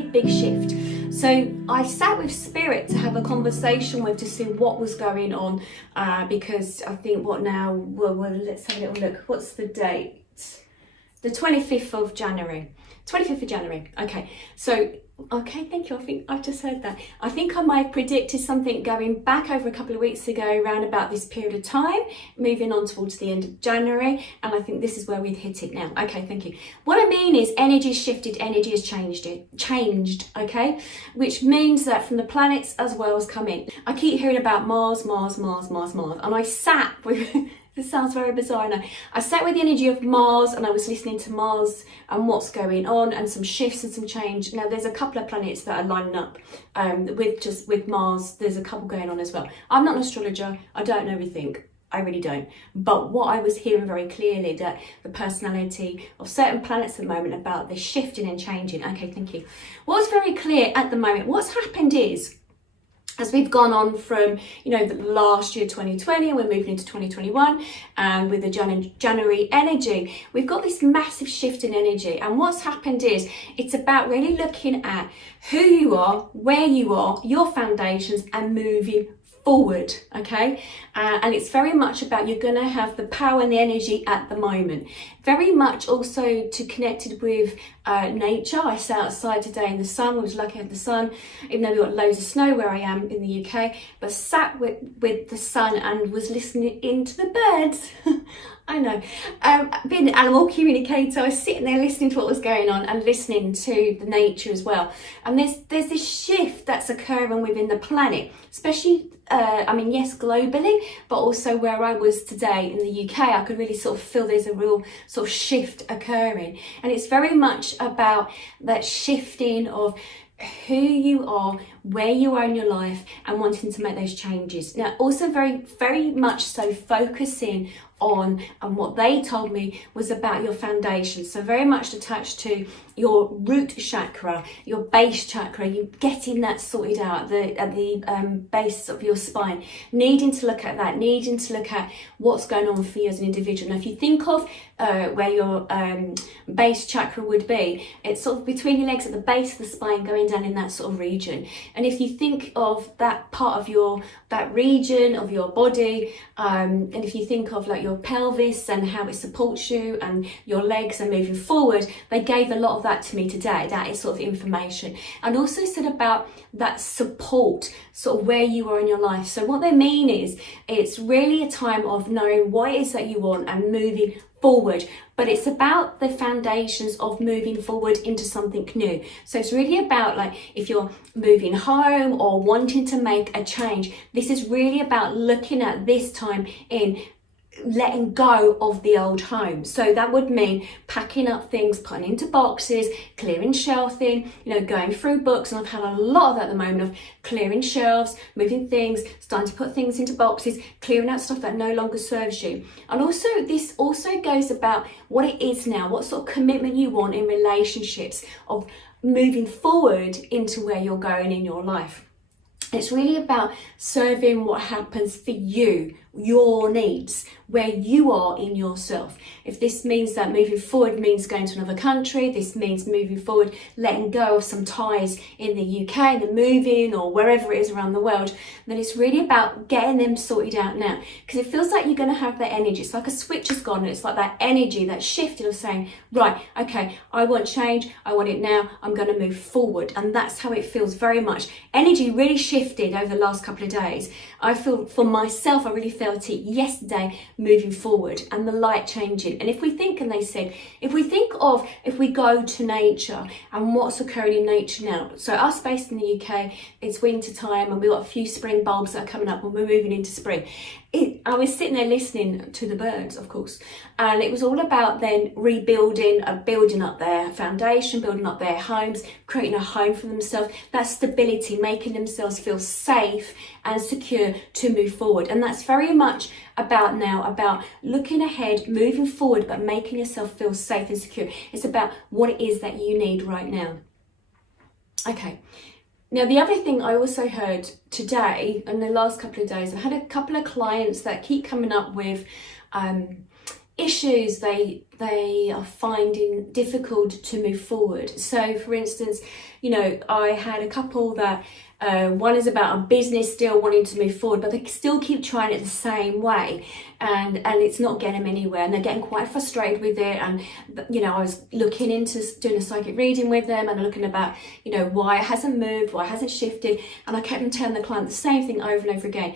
big shift. So I sat with Spirit to have a conversation with to see what was going on, because I think what now, well, let's have a little look. What's the date? The 25th of January. 25th of January. Okay, so, okay, thank you. I think I've just heard that. I think I might have predicted something going back over a couple of weeks ago around about this period of time, moving on towards the end of January, and I think this is where we've hit it now. Okay, thank you. What I mean is energy shifted, energy has changed, okay? Which means that from the planets as well as come in. I keep hearing about Mars, and I sat with... This sounds very bizarre now. I sat with the energy of Mars and I was listening to Mars and what's going on and some shifts and some change. Now there's a couple of planets that are lining up with Mars. There's a couple going on as well. I'm not an astrologer. I don't know everything. I really don't. But what I was hearing very clearly, that the personality of certain planets at the moment about the shifting and changing. Okay, thank you. What's very clear at the moment, what's happened is, as we've gone on from, the last year 2020 and we're moving into 2021, and with the January energy, we've got this massive shift in energy. And what's happened is it's about really looking at who you are, where you are, your foundations, and moving forward, okay? And it's very much about you're going to have the power and the energy at the moment. Very much also to connected with nature. I sat outside today in the sun. I was lucky I had the sun, even though we've got loads of snow where I am in the UK, but sat with the sun and was listening into the birds. I know. Being an animal communicator, I was sitting there listening to what was going on and listening to the nature as well. And there's this shift that's occurring within the planet, especially, yes, globally, but also where I was today in the UK, I could really sort of feel there's a real sort of shift occurring. And it's very much about that shifting of who you are, where you are in your life, and wanting to make those changes. Now, also very much so focusing on, and what they told me was about your foundation. So very much attached to your root chakra, your base chakra, you getting that sorted out at the base of your spine, needing to look at that, needing to look at what's going on for you as an individual. Now, if you think of where your base chakra would be, it's sort of between your legs at the base of the spine, going down in that sort of region. And if you think of that part of that region of your body, and if you think of like your pelvis and how it supports you and your legs and moving forward, they gave a lot of that to me today. That is sort of information, and also said about that support, sort of where you are in your life. So what they mean is it's really a time of knowing what it is that you want and moving forward, but it's about the foundations of moving forward into something new. So it's really about, like, if you're moving home or wanting to make a change, this is really about looking at this time in letting go of the old home. So that would mean packing up things, putting into boxes, clearing shelving, going through books. And I've had a lot of that at the moment, of clearing shelves, moving things, starting to put things into boxes, clearing out stuff that no longer serves you. And also, this also goes about what it is now, what sort of commitment you want in relationships, of moving forward into where you're going in your life. It's really about serving what happens for you, your needs, where you are in yourself. If this means that moving forward means going to another country, this means moving forward, letting go of some ties in the UK and then moving, or wherever it is around the world, then it's really about getting them sorted out now. Because it feels like you're going to have that energy. It's like a switch has gone, and it's like that energy, that shifting of saying, right, okay, I want change, I want it now, I'm going to move forward. And that's how it feels very much. Energy really shifted over the last couple of days. I feel, for myself, I really felt it yesterday, moving forward, and the light changing. And if we think, and they said, if we go to nature and what's occurring in nature now. So us based in the UK, it's winter time and we've got a few spring bulbs that are coming up and we're moving into spring. I was sitting there listening to the birds, of course, and it was all about then rebuilding, building up their foundation, building up their homes, creating a home for themselves, that stability, making themselves feel safe and secure to move forward. And that's very much about now, about looking ahead, moving forward, but making yourself feel safe and secure. It's about what it is that you need right now. Okay. Now, the other thing I also heard today, in the last couple of days, I had a couple of clients that keep coming up with issues they are finding difficult to move forward. So for instance, you know, I had a couple that one is about a business still wanting to move forward, but they still keep trying it the same way, and it's not getting them anywhere, and they're getting quite frustrated with it. And you know, I was looking into doing a psychic reading with them, and looking about, you know, why it hasn't moved, why it hasn't shifted, and I kept on telling the client the same thing over and over again.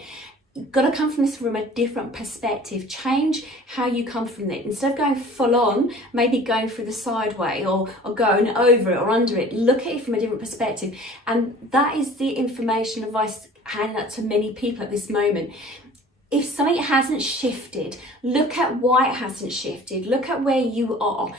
You've got to come from this from a different perspective. Change how you come from it. Instead of going full on, maybe going through the side way, or going over it or under it, look at it from a different perspective. And that is the information advice handing out to many people at this moment. If something hasn't shifted, look at why it hasn't shifted. Look at where you are.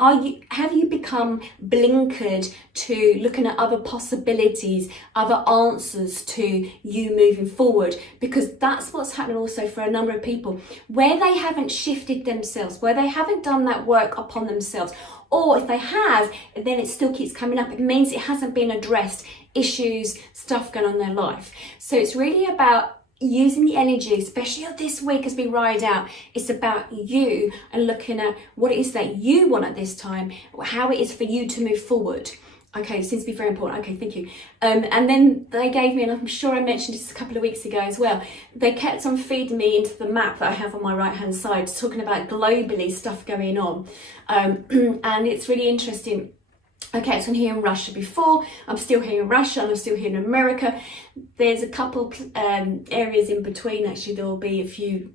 Have you become blinkered to looking at other possibilities, other answers to you moving forward? Because that's what's happening also for a number of people, where they haven't shifted themselves, where they haven't done that work upon themselves, or if they have, then it still keeps coming up. It means it hasn't been addressed, issues, stuff going on in their life. So it's really about using the energy, especially this week as we ride out. It's about you and looking at what it is that you want at this time, how it is for you to move forward. Okay, it seems to be very important. Okay, thank you. And then they gave me, and I'm sure I mentioned this a couple of weeks ago as well, they kept on feeding me into the map that I have on my right hand side, talking about globally stuff going on. And it's really interesting. Okay, so I'm here in Russia before, I'm still here in Russia, and I'm still here in America. There's a couple areas in between, actually. There will be a few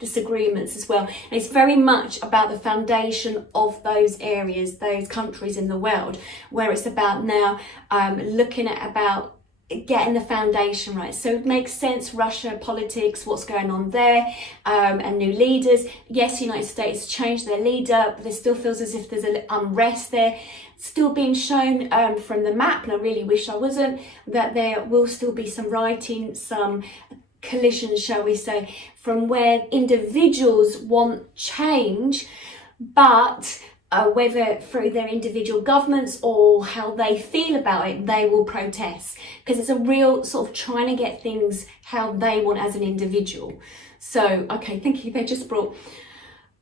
disagreements as well. And it's very much about the foundation of those areas, those countries in the world, where it's about now looking at about getting the foundation right. So it makes sense, Russia, politics, what's going on there, and new leaders. Yes, the United States changed their leader, but it still feels as if there's an unrest there, still being shown from the map, and I really wish I wasn't, that there will still be some writing, some collisions, shall we say, from where individuals want change, but whether through their individual governments or how they feel about it, they will protest, because it's a real sort of trying to get things how they want as an individual. So, okay, thank you. They just brought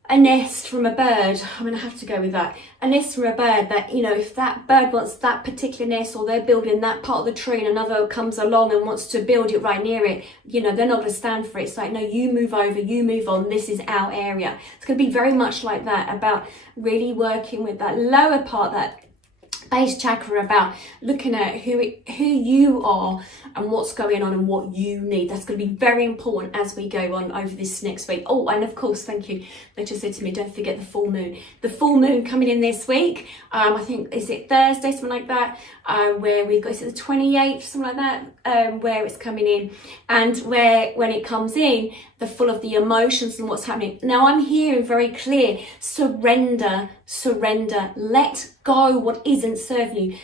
a nest from a bird. I'm going to have to go with that. A nest from a bird, that, you know, if that bird wants that particular nest, or they're building that part of the tree and another comes along and wants to build it right near it, you know, they're not going to stand for it. It's like, no, you move over, you move on, this is our area. It's going to be very much like that, about really working with that lower part, that base chakra, about looking at who you are and what's going on and what you need. That's going to be very important as we go on over this next week. Oh, and of course, thank you. They just said to me, don't forget the full moon. The full moon coming in this week. I think, is it Thursday, something like that, where we got, is it the 28th, something like that, where it's coming in, and where when it comes in, the full of the emotions and what's happening. Now I'm hearing very clear, surrender, let go what isn't serving you.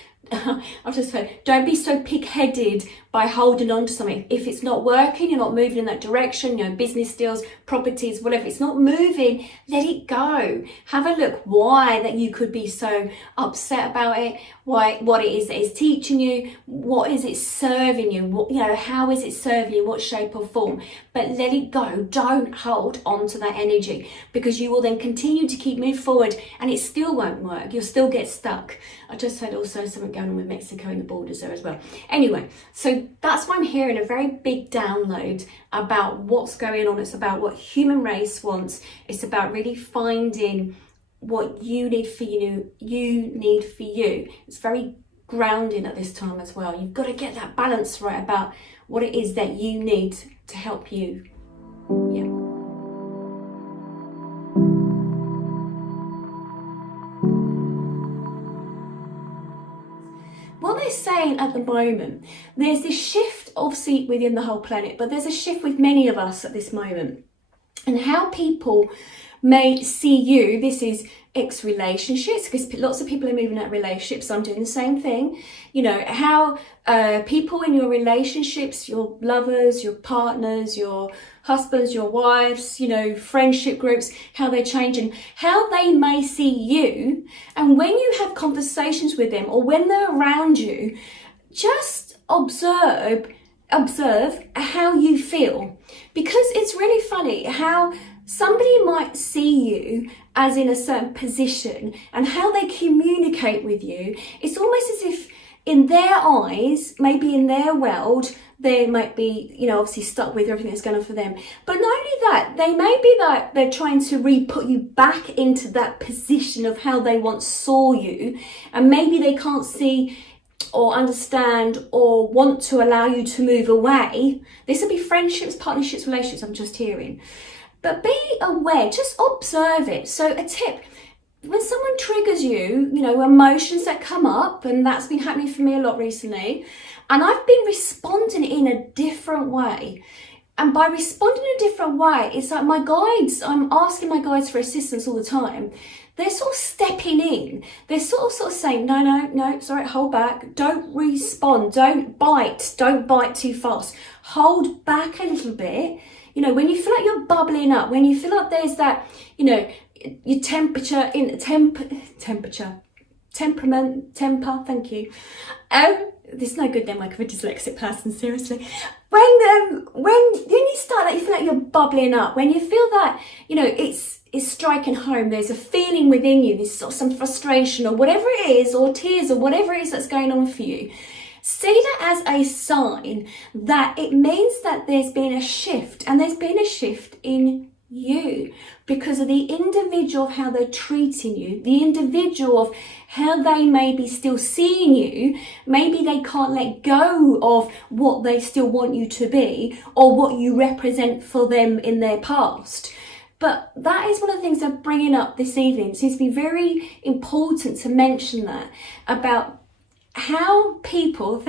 I've just heard, don't be so pig-headed by holding on to something. If it's not working, you're not moving in that direction, you know, business deals, properties, whatever, it's not moving, let it go. Have a look why that you could be so upset about it, why, what it is that is teaching you, what is it serving you, what, you know, how is it serving you, what shape or form. But let it go. Don't hold on to that energy, because you will then continue to keep moving forward and it still won't work. You'll still get stuck. I just heard also something going on with Mexico and the borders there as well. Anyway, so that's why I'm hearing a very big download about what's going on. It's about what human race wants. It's about really finding what you need for you need for you. It's very grounding at this time as well. You've got to get that balance right about what it is that you need to help you. Yeah. What they're saying at the moment, there's this shift obviously within the whole planet, but there's a shift with many of us at this moment, and how people may see you. This is ex-relationships, because lots of people are moving out of relationships. I'm doing the same thing. You know, how people in your relationships, your lovers, your partners, your husbands, your wives, you know, friendship groups, how they're changing, how they may see you. And when you have conversations with them, or when they're around you, just observe how you feel, because it's really funny how somebody might see you as in a certain position, and how they communicate with you, it's almost as if in their eyes, maybe in their world, they might be, obviously stuck with everything that's going on for them. But not only that, they may be that they're trying to re-put you back into that position of how they once saw you, and maybe they can't see or understand or want to allow you to move away. This will be friendships, partnerships, relationships, I'm just hearing. But be aware, just observe it. So a tip, when someone triggers you, emotions that come up, and that's been happening for me a lot recently, and I've been responding in a different way. And by responding in a different way, it's like my guides, I'm asking my guides for assistance all the time. They're sort of stepping in. They're sort of saying, no, sorry, hold back. Don't respond. Don't bite too fast. Hold back a little bit. When you feel like you're bubbling up, when you feel like there's that, your temper, thank you. This is no good then, like a dyslexic person, seriously. When you start that, you feel like you're bubbling up, when you feel that, it's striking home, there's a feeling within you, there's sort of some frustration or whatever it is, or tears or whatever it is that's going on for you, see that as a sign that it means that there's been a shift, and there's been a shift in you because of the individual of how they're treating you, the individual of how they may be still seeing you. Maybe they can't let go of what they still want you to be or what you represent for them in their past. But that is one of the things I'm bringing up this evening. It seems to be very important to mention that about how people,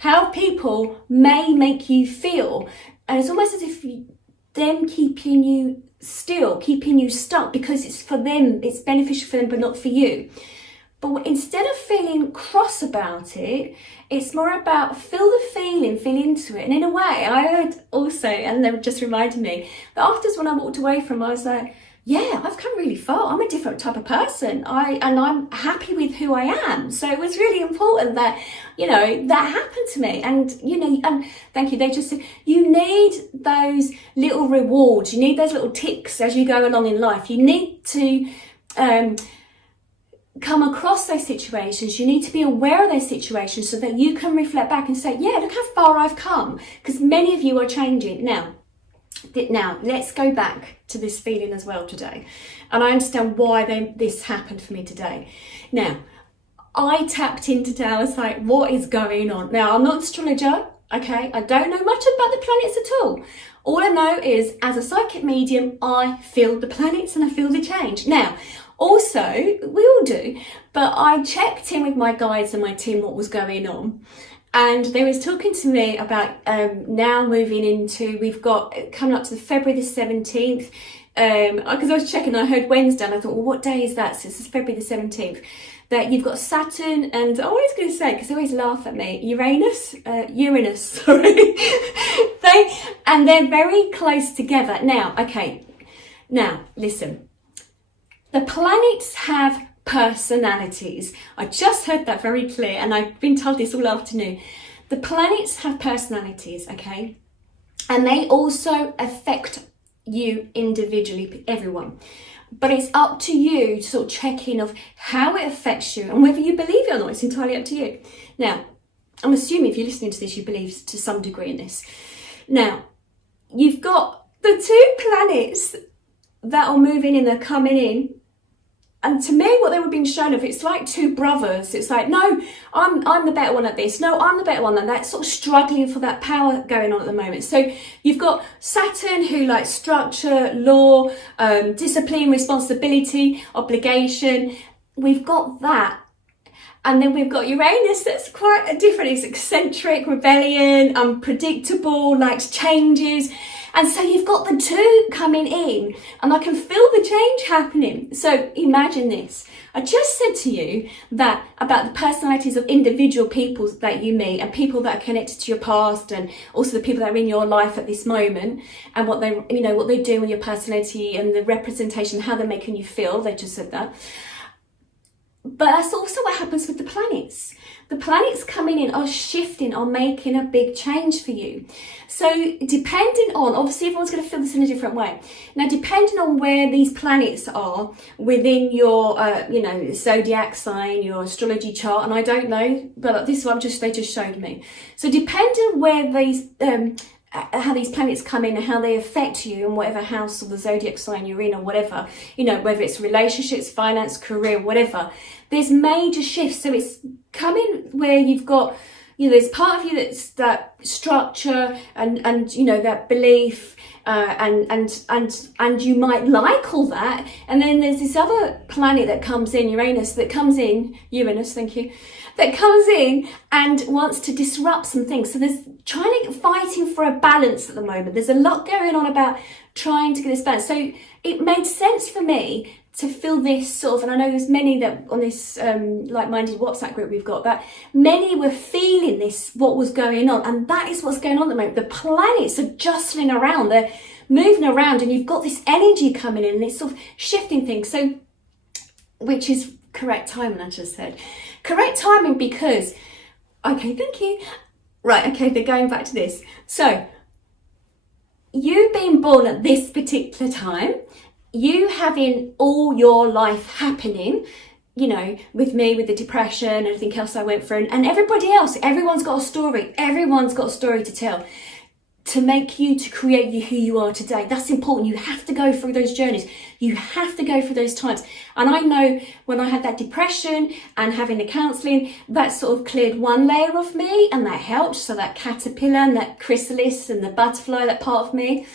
how people may make you feel. And it's almost as if them keeping you still, keeping you stuck because it's for them, it's beneficial for them, but not for you. But instead of feeling cross about it, it's more about feel the feeling, feel into it. And in a way, I heard also, and they just reminded me, that afterwards when I walked away from, I was like, yeah, I've come really far. I'm a different type of person. And I'm happy with who I am. So it was really important that, that happened to me. And, and thank you. They just said, you need those little rewards. You need those little ticks as you go along in life. You need to come across those situations. You need to be aware of those situations so that you can reflect back and say, yeah, look how far I've come. Because many of you are changing. Now, let's go back to this feeling as well today. And I understand why this happened for me today. Now, I tapped in today. I was like, what is going on? Now, I'm not an astrologer, okay? I don't know much about the planets at all. All I know is, as a psychic medium, I feel the planets and I feel the change. Now, also, we all do, but I checked in with my guides and my team what was going on. And they was talking to me about now moving into, we've got coming up to the February the 17th, because I was checking, I heard Wednesday, and I thought, well, what day is that? So it's February the 17th, that you've got Saturn, and I'm always going to say, because they always laugh at me, Uranus, sorry. And they're very close together. Now, listen, the planets have personalities. I just heard that very clear, and I've been told this all afternoon. The planets have personalities, okay? And they also affect you individually, everyone. But it's up to you to sort of check in of how it affects you, and whether you believe it or not, it's entirely up to you. Now, I'm assuming if you're listening to this, you believe to some degree in this. Now, you've got the two planets that are moving in, they're coming in. And to me, what they were being shown of, it's like two brothers. It's like, no, I'm the better one at this. No, I'm the better one. And that's sort of struggling for that power going on at the moment. So you've got Saturn, who likes structure, law, discipline, responsibility, obligation. We've got that. And then we've got Uranus, that's quite a different. It's eccentric, rebellion, unpredictable, likes changes. And so you've got the two coming in, and I can feel the change happening. So imagine this. I just said to you that about the personalities of individual people that you meet, and people that are connected to your past, and also the people that are in your life at this moment, and what they're doing with your personality and the representation, how they're making you feel. They just said that. But that's also what happens with the planets. The planets coming in are shifting, are making a big change for you. So depending on, obviously everyone's going to feel this in a different way. Now, depending on where these planets are within your, zodiac sign, your astrology chart, and I don't know, but this is what they just showed me. So depending on where these, how these planets come in and how they affect you and whatever house or the zodiac sign you're in or whatever, whether it's relationships, finance, career, whatever, there's major shifts. So it's coming where you've got, there's part of you that's that structure and that belief, and you might like all that. And then there's this other planet that comes in, Uranus, that comes in and wants to disrupt some things. So there's fighting for a balance at the moment. There's a lot going on about trying to get this balance. So it made sense for me to feel this sort of, and I know there's many that on this like-minded WhatsApp group we've got, that many were feeling this, what was going on, and that is what's going on at the moment. The planets are jostling around, they're moving around, and you've got this energy coming in, and it's sort of shifting things. So, which is correct timing, I just said. Correct timing because, okay, thank you. Right, okay, they're going back to this. So, you being born at this particular time, you having all your life happening, with me, with the depression and everything else I went through, and everybody else, everyone's got a story to tell, to make you, to create you who you are today. That's important. You have to go through those journeys. You have to go through those times. And I know when I had that depression and having the counselling, that sort of cleared one layer of me, and that helped. So that caterpillar and that chrysalis and the butterfly, that part of me.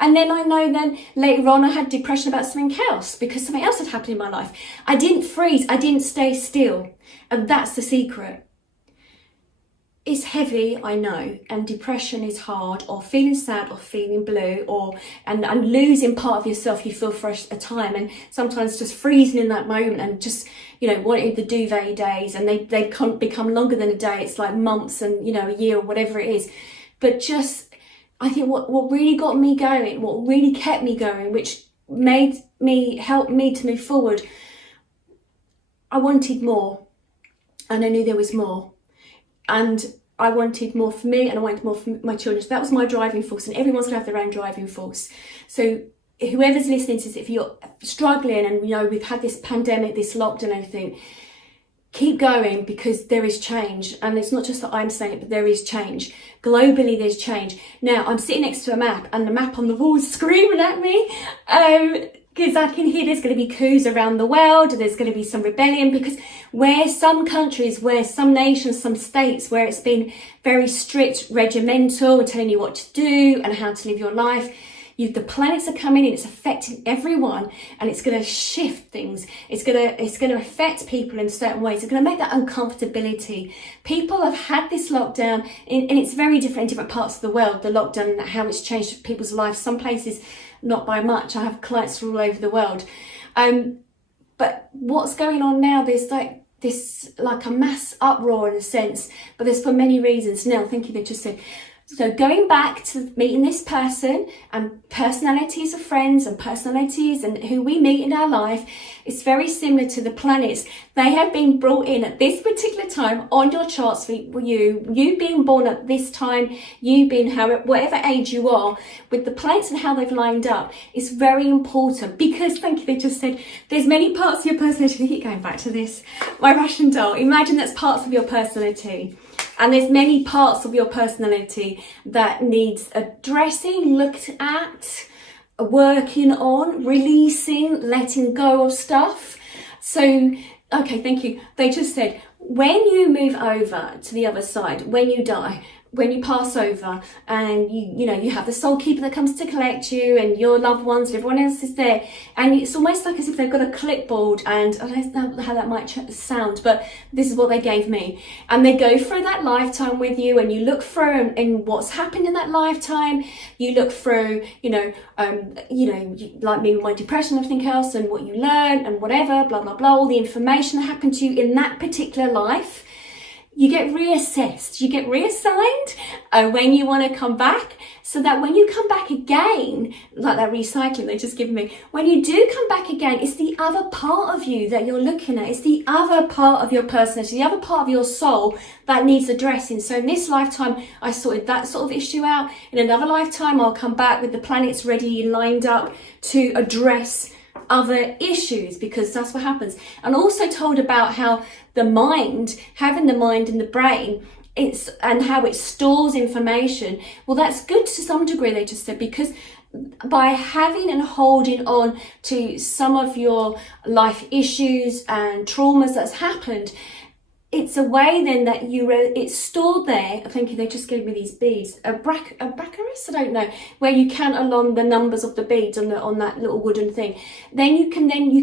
And then I know then later on I had depression about something else because something else had happened in my life. I didn't freeze, I didn't stay still. And that's the secret. It's heavy, I know, and depression is hard, or feeling sad, or feeling blue, and losing part of yourself you feel for a time, and sometimes just freezing in that moment and just, wanting the duvet days, and they can't become longer than a day. It's like months and, a year or whatever it is. But just, I think what really got me going, what really kept me going, which helped me to move forward, I wanted more, and I knew there was more, and I wanted more for me, and I wanted more for my children. So that was my driving force, and everyone's gonna have their own driving force. So whoever's listening to this, if you're struggling, and we've had this pandemic, this lockdown and everything, keep going, because there is change. And it's not just that I'm saying it, but there is change. Globally, there's change. Now, I'm sitting next to a map, and the map on the wall is screaming at me, because I can hear there's going to be coups around the world, there's going to be some rebellion, because where some countries, where some nations, some states, where it's been very strict, regimental, telling you what to do and how to live your life, the planets are coming in, it's affecting everyone, and it's going to shift things. It's going to affect people in certain ways. It's going to make that uncomfortability. People have had this lockdown, and it's very different in different parts of the world, the lockdown, how it's changed people's lives. Some places, not by much. I have clients all over the world. But what's going on now, there's like a mass uproar in a sense, but there's for many reasons. Now, thank you, they just said, so going back to meeting this person, and personalities of friends and personalities and who we meet in our life, it's very similar to the planets. They have been brought in at this particular time on your charts for you being born at this time, you being whatever age you are, with the planets and how they've lined up. It's very important because, thank you, they just said, there's many parts of your personality. I keep going back to this. My Russian doll. Imagine that's parts of your personality. And there's many parts of your personality that needs addressing, looked at, working on, releasing, letting go of stuff. So, okay, thank you. They just said, when you move over to the other side, when you die, when you pass over, and you have the soul keeper that comes to collect you, and your loved ones and everyone else is there, and it's almost like as if they've got a clipboard, and I don't know how that might sound, but this is what they gave me, and they go through that lifetime with you, and you look through and what's happened in that lifetime. You look through, like me with my depression and everything else, and what you learn and whatever, blah blah blah, all the information that happened to you in that particular life. you get reassessed, you get reassigned when you want to come back, so that when you come back again, like that recycling they just given me, when you do come back again, it's the other part of you that you're looking at. It's the other part of your personality, the other part of your soul that needs addressing. So in this lifetime, I sorted that sort of issue out. In another lifetime, I'll come back with the planets ready, lined up to address other issues, because that's what happens. And also told about how the mind, having the mind and the brain, and how it stores information. Well, that's good to some degree, they just said, because by having and holding on to some of your life issues and traumas that's happened, it's a way then that it's stored there. I think they just gave me these beads, a bracharis, I don't know, where you count along the numbers of the beads on that little wooden thing. Then you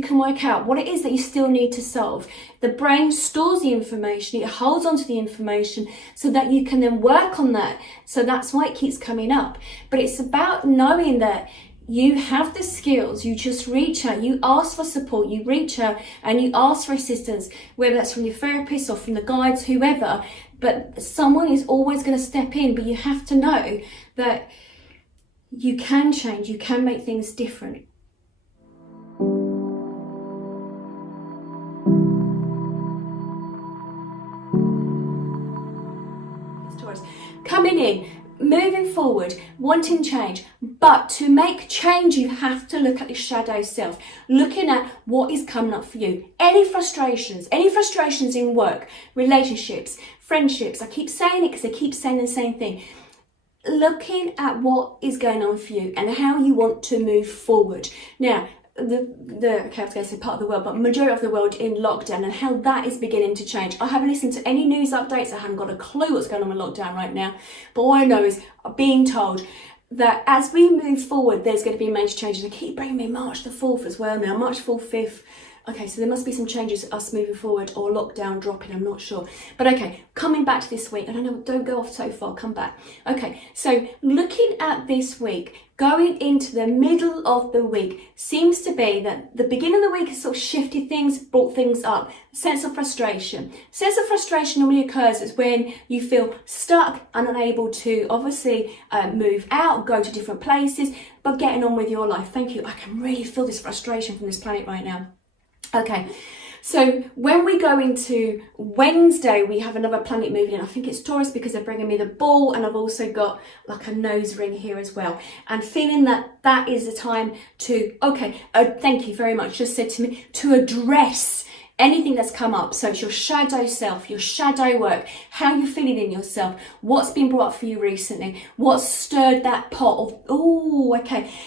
can work out what it is that you still need to solve. The brain stores the information, it holds on to the information so that you can then work on that. So that's why it keeps coming up. But it's about knowing that you have the skills, you just reach out, you ask for support, you reach out and you ask for assistance, whether that's from your therapist or from the guides, whoever, but someone is always going to step in. But you have to know that you can change, you can make things different. Coming in, moving forward, wanting change, but to make change you have to look at the shadow self, looking at what is coming up for you. Any frustrations in work, relationships, friendships, I keep saying it because they keep saying the same thing. Looking at what is going on for you and how you want to move forward. Now, okay, I was going to say part of the world, but majority of the world in lockdown, and how that is beginning to change. I haven't listened to any news updates. I haven't got a clue what's going on with lockdown right now. But all I know is being told that as we move forward, there's going to be major changes. They keep bringing me March the 4th as well now, March 4th, 5th. Okay, so there must be some changes, us moving forward, or lockdown dropping, I'm not sure. But okay, coming back to this week, I don't know, don't go off so far, come back. Okay, so looking at this week, going into the middle of the week, seems to be that the beginning of the week has sort of shifted things, brought things up. Sense of frustration. Sense of frustration normally occurs is when you feel stuck and unable to obviously move out, go to different places, but getting on with your life. Thank you, I can really feel this frustration from this planet right now. Okay, so when we go into Wednesday, we have another planet moving in. I think it's Taurus because they're bringing me the ball, and I've also got like a nose ring here as well. And feeling that that is the time to, thank you very much, just said to me, to address anything that's come up. So it's your shadow self, your shadow work, how you're feeling in yourself, what's been brought up for you recently, what's stirred that pot of,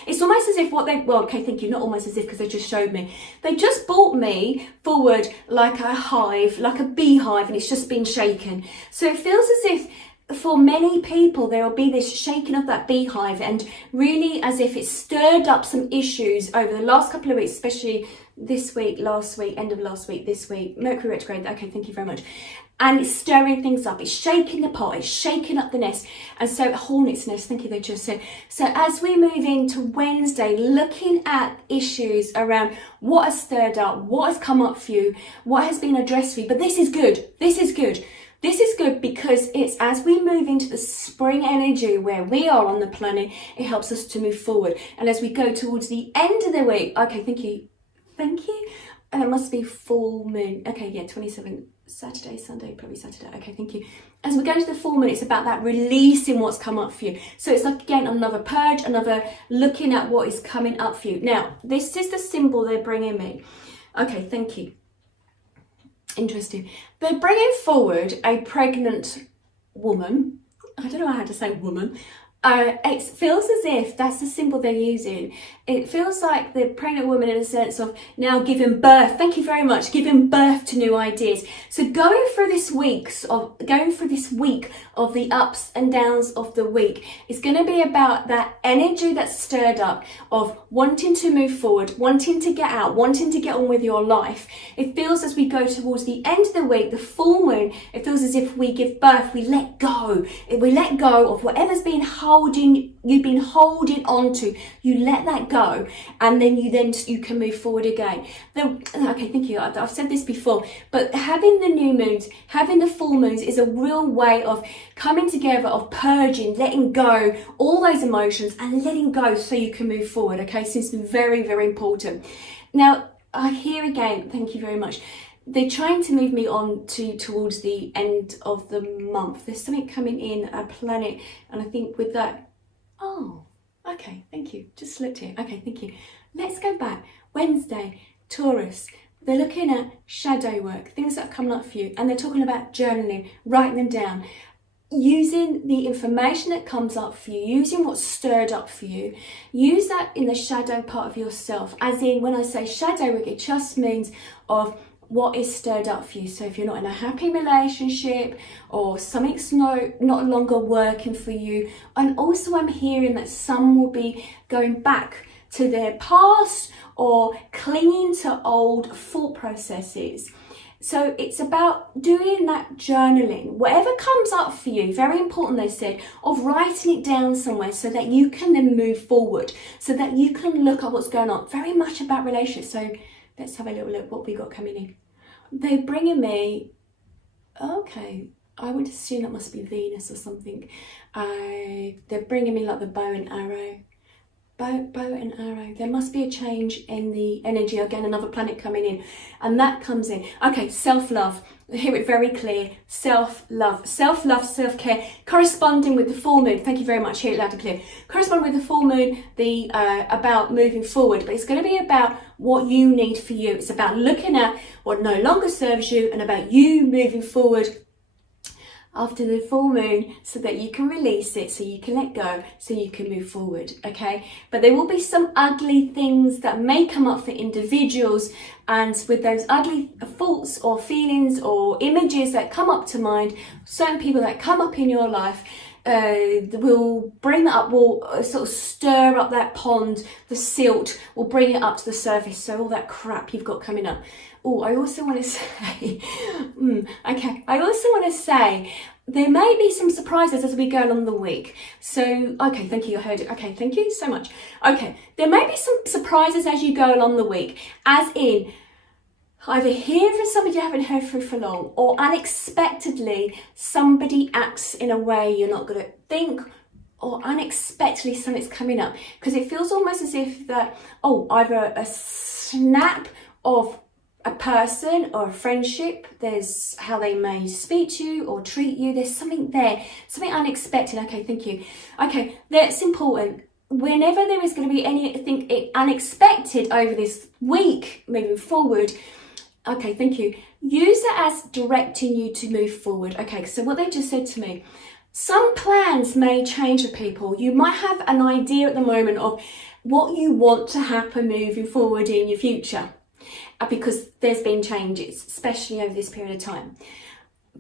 it's almost as if thank you, not almost as if, because they just showed me. They just brought me forward like a hive, like a beehive, and it's just been shaken. So it feels as if for many people there will be this shaking of that beehive, and really as if it stirred up some issues over the last couple of weeks, especially this week, last week, end of last week, this week, Mercury retrograde. Okay, thank you very much. And it's stirring things up, it's shaking the pot, it's shaking up the nest. And so hornet's nest, thank you, they just said. So as we move into Wednesday, looking at issues around what has stirred up, what has come up for you, what has been addressed for you. But this is good. This is good because it's as we move into the spring energy where we are on the planet, it helps us to move forward. And as we go towards the end of the week, okay, thank you. And it must be full moon. Okay, yeah, 27, Saturday, Sunday, probably Saturday. Okay, thank you. As we go to the full moon, it's about that releasing what's come up for you. So it's like, again, another purge, another looking at what is coming up for you. Now, this is the symbol they're bringing me. Okay, thank you. Interesting. They're bringing forward a pregnant woman. I don't know how to say woman. It feels as if that's the symbol they're using. It feels like the pregnant woman in a sense of now giving birth. Thank you very much. Giving birth to new ideas. So going through this week of the ups and downs of the week, it's going to be about that energy that's stirred up of wanting to move forward, wanting to get out, wanting to get on with your life. It feels as we go towards the end of the week, the full moon, it feels as if we give birth, we let go. We let go of whatever's been hard you've been holding on to, you let that go, and then you can move forward again. Okay, thank you. I've said this before, but having the new moons, having the full moons is a real way of coming together, of purging, letting go all those emotions and letting go so you can move forward. Okay, so it's very, very important. Now, I hear again, thank you very much. They're trying to move me on towards the end of the month. There's something coming in, a planet, and I think with that, oh, okay, thank you. Just slipped here. Okay, thank you. Let's go back. Wednesday, Taurus. They're looking at shadow work, things that are coming up for you, and they're talking about journaling, writing them down, using the information that comes up for you, using what's stirred up for you. Use that in the shadow part of yourself. As in, when I say shadow work, it just means of what is stirred up for you. So if you're not in a happy relationship, or something's not longer working for you, and also I'm hearing that some will be going back to their past or clinging to old thought processes. So it's about doing that journaling, whatever comes up for you, very important they said, of writing it down somewhere so that you can then move forward, so that you can look at what's going on. Very much about relationships. So let's have a little look what we got coming in. They're bringing me, okay, I would assume that must be Venus or something. They're bringing me like the bow and arrow. Bow and arrow. There must be a change in the energy. Again, another planet coming in. And that comes in. Okay, self-love. I hear it very clear. Self-love. Self-love, self-care. Corresponding with the full moon. Thank you very much. Hear it loud and clear. Corresponding with the full moon, about moving forward. But it's going to be about what you need for you. It's about looking at what no longer serves you and about you moving forward after the full moon, so that you can release it, so you can let go, so you can move forward. Okay, but there will be some ugly things that may come up for individuals, and with those ugly thoughts or feelings or images that come up to mind, certain people that come up in your life will bring that up, will sort of stir up that pond, the silt will bring it up to the surface, so all that crap you've got coming up. Oh, I also want to say, I also want to say, there may be some surprises as we go along the week. So, okay, thank you, I heard it. Okay, thank you so much. Okay, there may be some surprises as you go along the week, as in, either hear from somebody you haven't heard from for long, or unexpectedly somebody acts in a way you're not going to think, or unexpectedly something's coming up. Because it feels almost as if that, either a snap of a person or a friendship, there's how they may speak to you or treat you, there's something there, something unexpected. Okay, thank you. Okay, that's important. Whenever there is going to be anything unexpected over this week moving forward, okay, thank you, use that as directing you to move forward. Okay, so what they just said to me, some plans may change for people. You might have an idea at the moment of what you want to happen moving forward in your future, because there's been changes, especially over this period of time.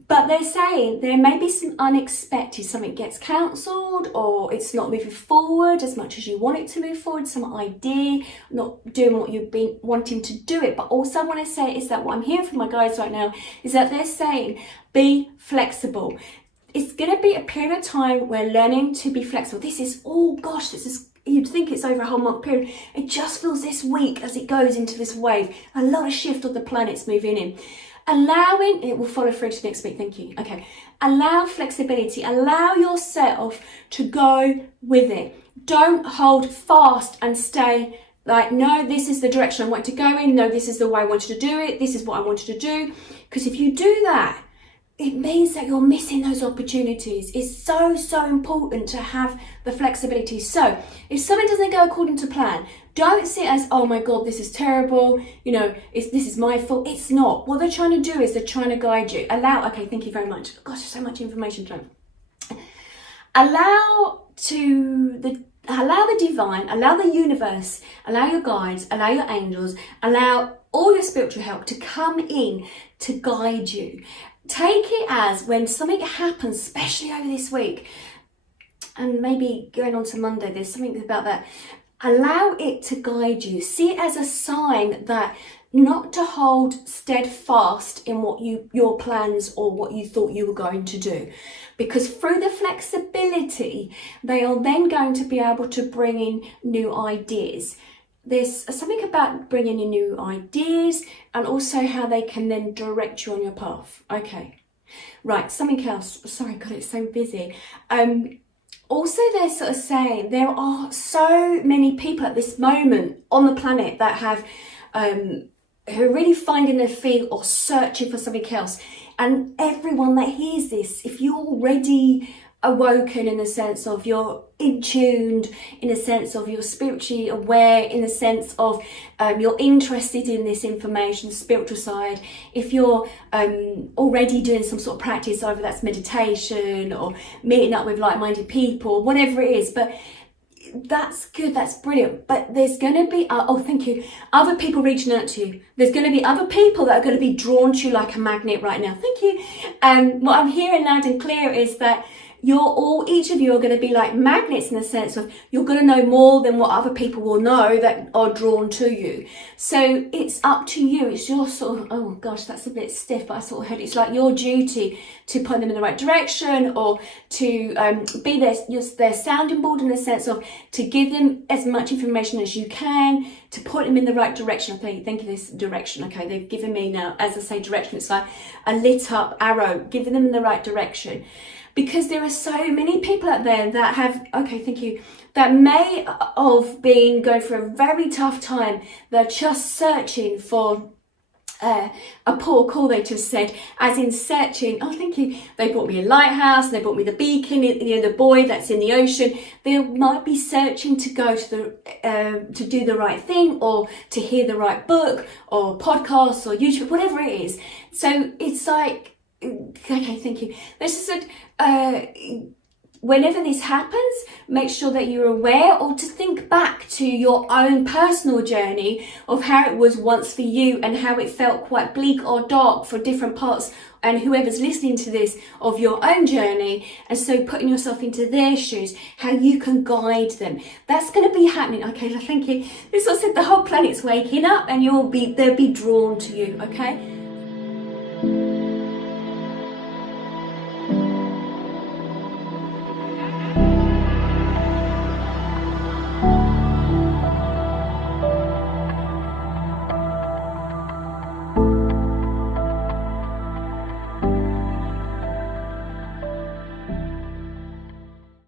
But they're saying there may be some unexpected, something gets cancelled, or it's not moving forward as much as you want it to move forward, some idea, not doing what you've been wanting to do it. But also I want to say is that what I'm hearing from my guys right now is that they're saying be flexible. It's going to be a period of time where learning to be flexible. This is, you'd think it's over a whole month period. It just feels this week as it goes into this wave. A lot of shift of the planets moving in. Allowing, it will follow through to next week, thank you. Okay, allow flexibility, allow yourself to go with it. Don't hold fast and stay like, no, this is the direction I want to go in. No, this is the way I want you to do it. This is what I want you to do. Because if you do that, it means that you're missing those opportunities. It's so, so important to have the flexibility. So if something doesn't go according to plan, don't see it as, oh my God, this is terrible. This is my fault. It's not. What they're trying to do is they're trying to guide you. Okay, thank you very much. Gosh, so much information tonight. Allow the divine, allow the universe, allow your guides, allow your angels, allow all your spiritual help to come in to guide you. Take it as when something happens, especially over this week, and maybe going on to Monday, there's something about that. Allow it to guide you. See it as a sign that not to hold steadfast in what your plans or what you thought you were going to do, because through the flexibility they are then going to be able to bring in new ideas. There's something about bringing in new ideas and also how they can then direct you on your path. Okay, right, something else. Sorry, God, it's so busy. Also, they're sort of saying there are so many people at this moment on the planet that have who are really finding their feet or searching for something else. And everyone that hears this, if you're already awoken in the sense of you're in tuned, in the sense of you're spiritually aware, in the sense of you're interested in this information, spiritual side, if you're already doing some sort of practice, either that's meditation or meeting up with like-minded people, whatever it is, but that's good, that's brilliant. But there's going to be, oh thank you, other people reaching out to you. There's going to be other people that are going to be drawn to you like a magnet right now. Thank you. What I'm hearing loud and clear is that each of you are going to be like magnets, in the sense of you're going to know more than what other people will know that are drawn to you. So it's up to you. It's your sort of, oh gosh, that's a bit stiff, but I sort of heard it's like your duty to point them in the right direction, or to be their sounding board, in the sense of to give them as much information as you can, to point them in the right direction. I think of this direction. Okay, they've given me now, as I say direction, it's like a lit up arrow, giving them in the right direction. Because there are so many people out there that have, okay, thank you, that may have been going through a very tough time. They're just searching for a poor call, they just said, as in searching, oh, thank you, they brought me a lighthouse, they brought me the beacon, the buoy that's in the ocean. They might be searching to go to do the right thing, or to hear the right book, or podcasts, or YouTube, whatever it is. So it's like, okay, thank you. This is whenever this happens, make sure that you're aware, or to think back to your own personal journey of how it was once for you, and how it felt quite bleak or dark for different parts, and whoever's listening to this, of your own journey. And so putting yourself into their shoes, how you can guide them. That's going to be happening. Okay, thank you. This also said the whole planet's waking up, and they'll be drawn to you. Okay.